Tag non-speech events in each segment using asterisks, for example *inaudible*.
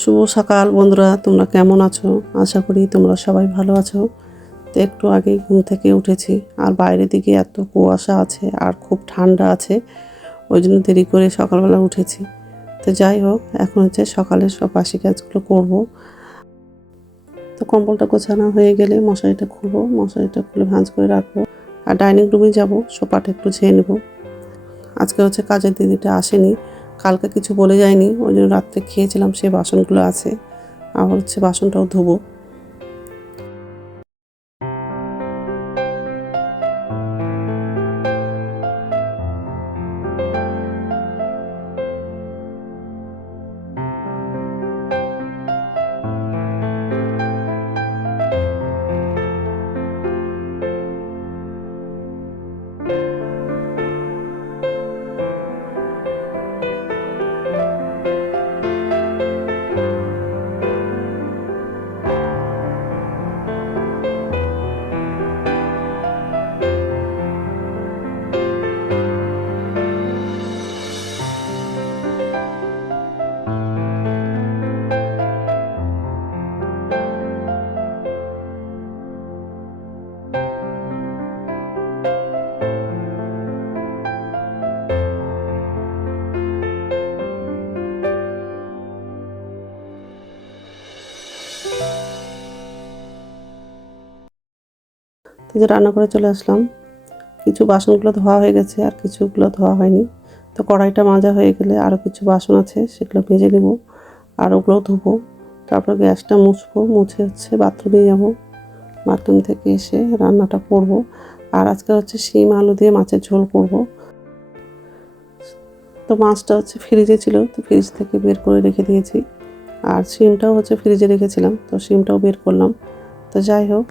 শুভ সকাল বন্ধুরা, তোমরা কেমন আছো? আশা করি তোমরা সবাই ভালো আছো। তো একটু আগে ঘুম থেকে উঠেছি, আর বাইরের দিকে এত কুয়াশা আছে আর খুব ঠান্ডা আছে, ওই জন্য দেরি করে সকালবেলা উঠেছি। তো যাই হোক, এখন হচ্ছে সকালের সব বাসি কাজগুলো করব। তো কম্বলটা গোছানো হয়ে গেলে মশারিটা খুলবো, মশারিটা খুলে ভাঁজ করে রাখব, আর ডাইনিং রুমে যাব, সোফাটা একটু ঝেয়ে নেব। আজকে হচ্ছে কাজের দিদিটা আসেনি কালকে কিছু বলে যায়নি, ওই জন্য রাত্রে খেয়েছিলাম সে বাসনগুলো আছে। আবার হচ্ছে বাসনটাও ধুবো। তো যে রান্না করে চলে আসলাম। কিছু বাসনগুলো ধোয়া হয়ে গেছে আর কিছুগুলো ধোয়া হয়নি। তো কড়াইটা মাজা হয়ে গেলে আরও কিছু বাসন আছে, সেগুলো ভেজে নেব আর ওগুলো ধুবো। তারপর গ্যাসটা মুছবো, মুছে হচ্ছে বাথরুমে যাব। বাথরুম থেকে এসে রান্নাটা করব। আর আজকে হচ্ছে শিম আলু দিয়ে মাছের ঝোল করব। তো মাছটা হচ্ছে ফ্রিজে ছিল, তো ফ্রিজ থেকে বের করে রেখে দিয়েছি। আর শিমটাও হচ্ছে ফ্রিজে রেখেছিলাম, তো শিমটাও বের করলাম। তো যাই হোক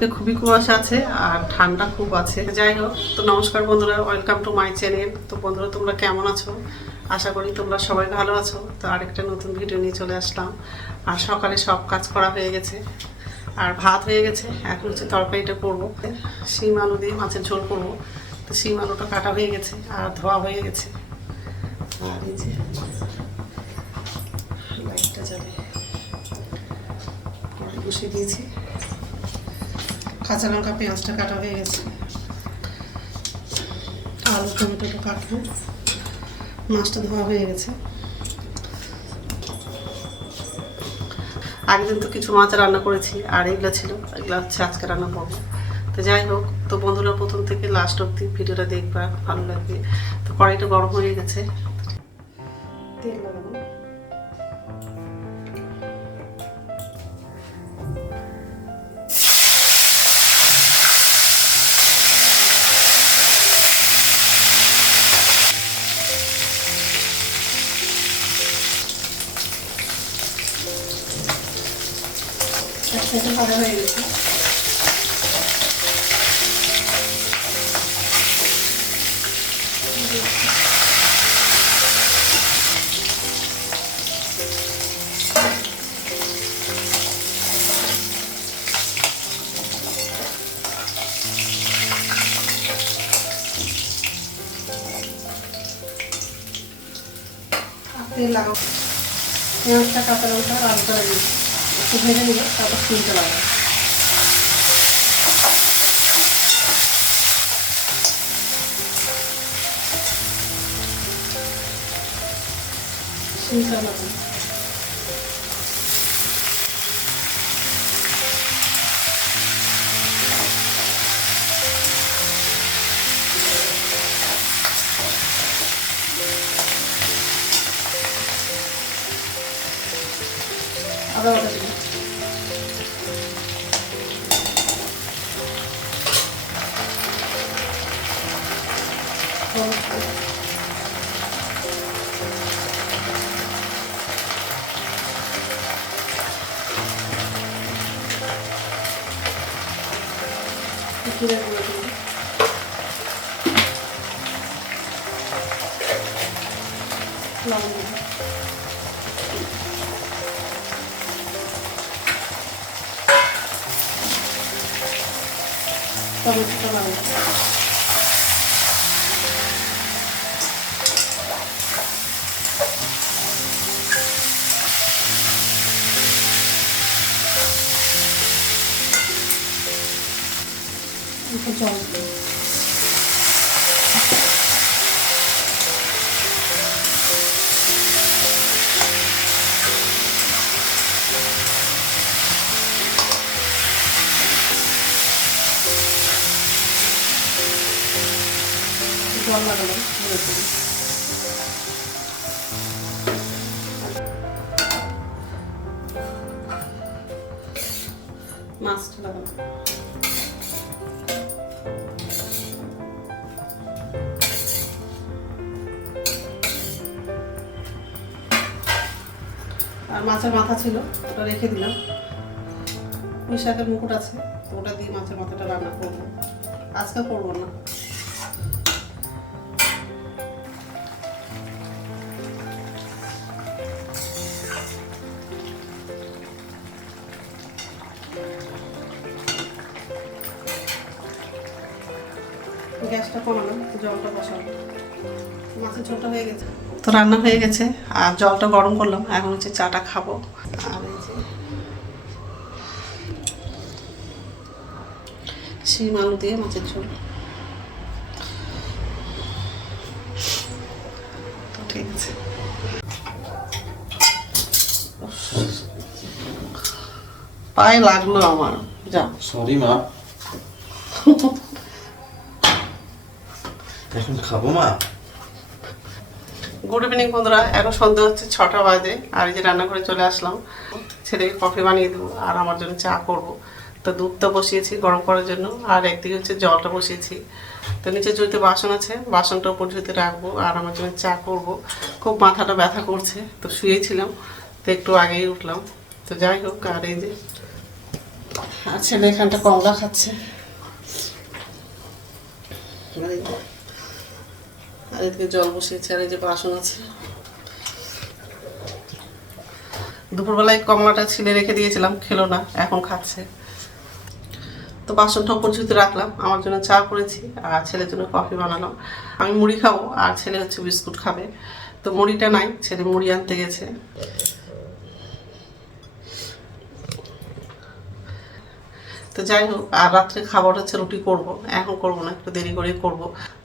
আজকে খুবই কুয়াশা আছে আর ঠান্ডা খুব আছে। যাই হোক, তো নমস্কার বন্ধুরা ওয়েলকাম টু মাই চ্যানেল তো বন্ধুরা, তোমরা কেমন আছো? আশা করি তোমরা সবাই ভালো আছো। তো আরেকটা নতুন ভিডিও নিয়ে চলে আসলাম। আর সকালে সব কাজ করা হয়ে গেছে। আর ভাত হয়ে গেছে। এখন হচ্ছে তরকারিটা করব। শিম আলু দিয়ে মাছের ঝোল করব। তো শিম আলুটা কাটা হয়ে গেছে আর ধোয়া হয়ে গেছে। আর এই যে লাইটটা কড়াই বসিয়ে দিয়েছি। কাঁচা লঙ্কা, পেঁয়াজটা কাটা হয়ে গেছে। আলু টমেটোটা কাটবো। মাছটা ধোয়া হয়ে গেছে। আগের তো কিছু মাছ রান্না করেছি, আর এগুলো ছিল, এগুলো হচ্ছে আজকে রান্না করব। তো যাই হোক, তো বন্ধুরা, প্রথম থেকে লাস্ট অব্দি ভিডিওটা দেখবা, ভালো লাগবে। তো কড়াইটা গরম হয়ে গেছে। তেল লাগাবো। এক সাইডে ভাজা হয়ে গেছে আর তেল লাগাবো পেঁয়াজটা কাঁচা লঙ্কা আর আলুটা লাগিয়ে একটু ভেজে নিয়ে তারপর শুনতে লাগাবো শুনতে লাগাবো আদা লবণ দিলাম। টমেটোটা লাগাবো একটু জল দিই জল লাগালাম আর মাছের মাথা ছিল, ওটা রেখে দিলাম। পুঁই শাকের মুকুট আছে, ওটা দিয়ে মাছের মাথাটা রান্না করব। আজকে করব না। গ্যাসটা কমালাম জলটা বসালাম মাছের ঝোলটা হয়ে গেছে। তো রান্না হয়ে গেছে আর জলটা গরম করলাম এখন হচ্ছে চাটা খাব। আর এই যে শিম আলু দিয়ে মাছের ঝোল। তো ঠিক আছে। পায়ে লাগল আমার যা সরি মা। *laughs* এখন খাব, মা? গুড ইভিনিং বন্ধুরা। এখন সন্ধ্যা হচ্ছে ছটা বাজে, আর এই যে রান্নাঘরে চলে আসলাম। ছেলেকে কফি বানিয়ে দেবো, আর আমার জন্য চা করব। তো দুধটা বসিয়েছি গরম করার জন্য, আর একদিকে হচ্ছে জলটা বসিয়েছি। তো নিচে জুইতে বাসন আছে বাসনটা উপর জুইতে রাখব, আর আমার জন্য চা করব। খুব মাথাটা ব্যথা করছে, তো শুয়েছিলাম, তো একটু আগেই উঠলাম। তো যাই হোক, আর এই যে, আর ছেলে এখানটা কমলা খাচ্ছে। এদিকে জল বসিয়েছে আর যে বাসন আছে। দুপুরবেলায় কমলাটা ছিলে রেখে দিয়েছিলাম, খেলো না, এখন খাচ্ছে। তো বাসনটা পরিচিত রাখলাম, আমার জন্য চা করেছি আর ছেলের জন্য কফি বানালাম। আমি মুড়ি খাব আর ছেলে হচ্ছে বিস্কুট খাবে। তো মুড়িটা নাই, ছেলে মুড়ি আনতে গেছে। তো যাই হোক, আর রাত্রে খাবার হচ্ছে রুটি করব, এখন করব না, একটু দেরি করে করব।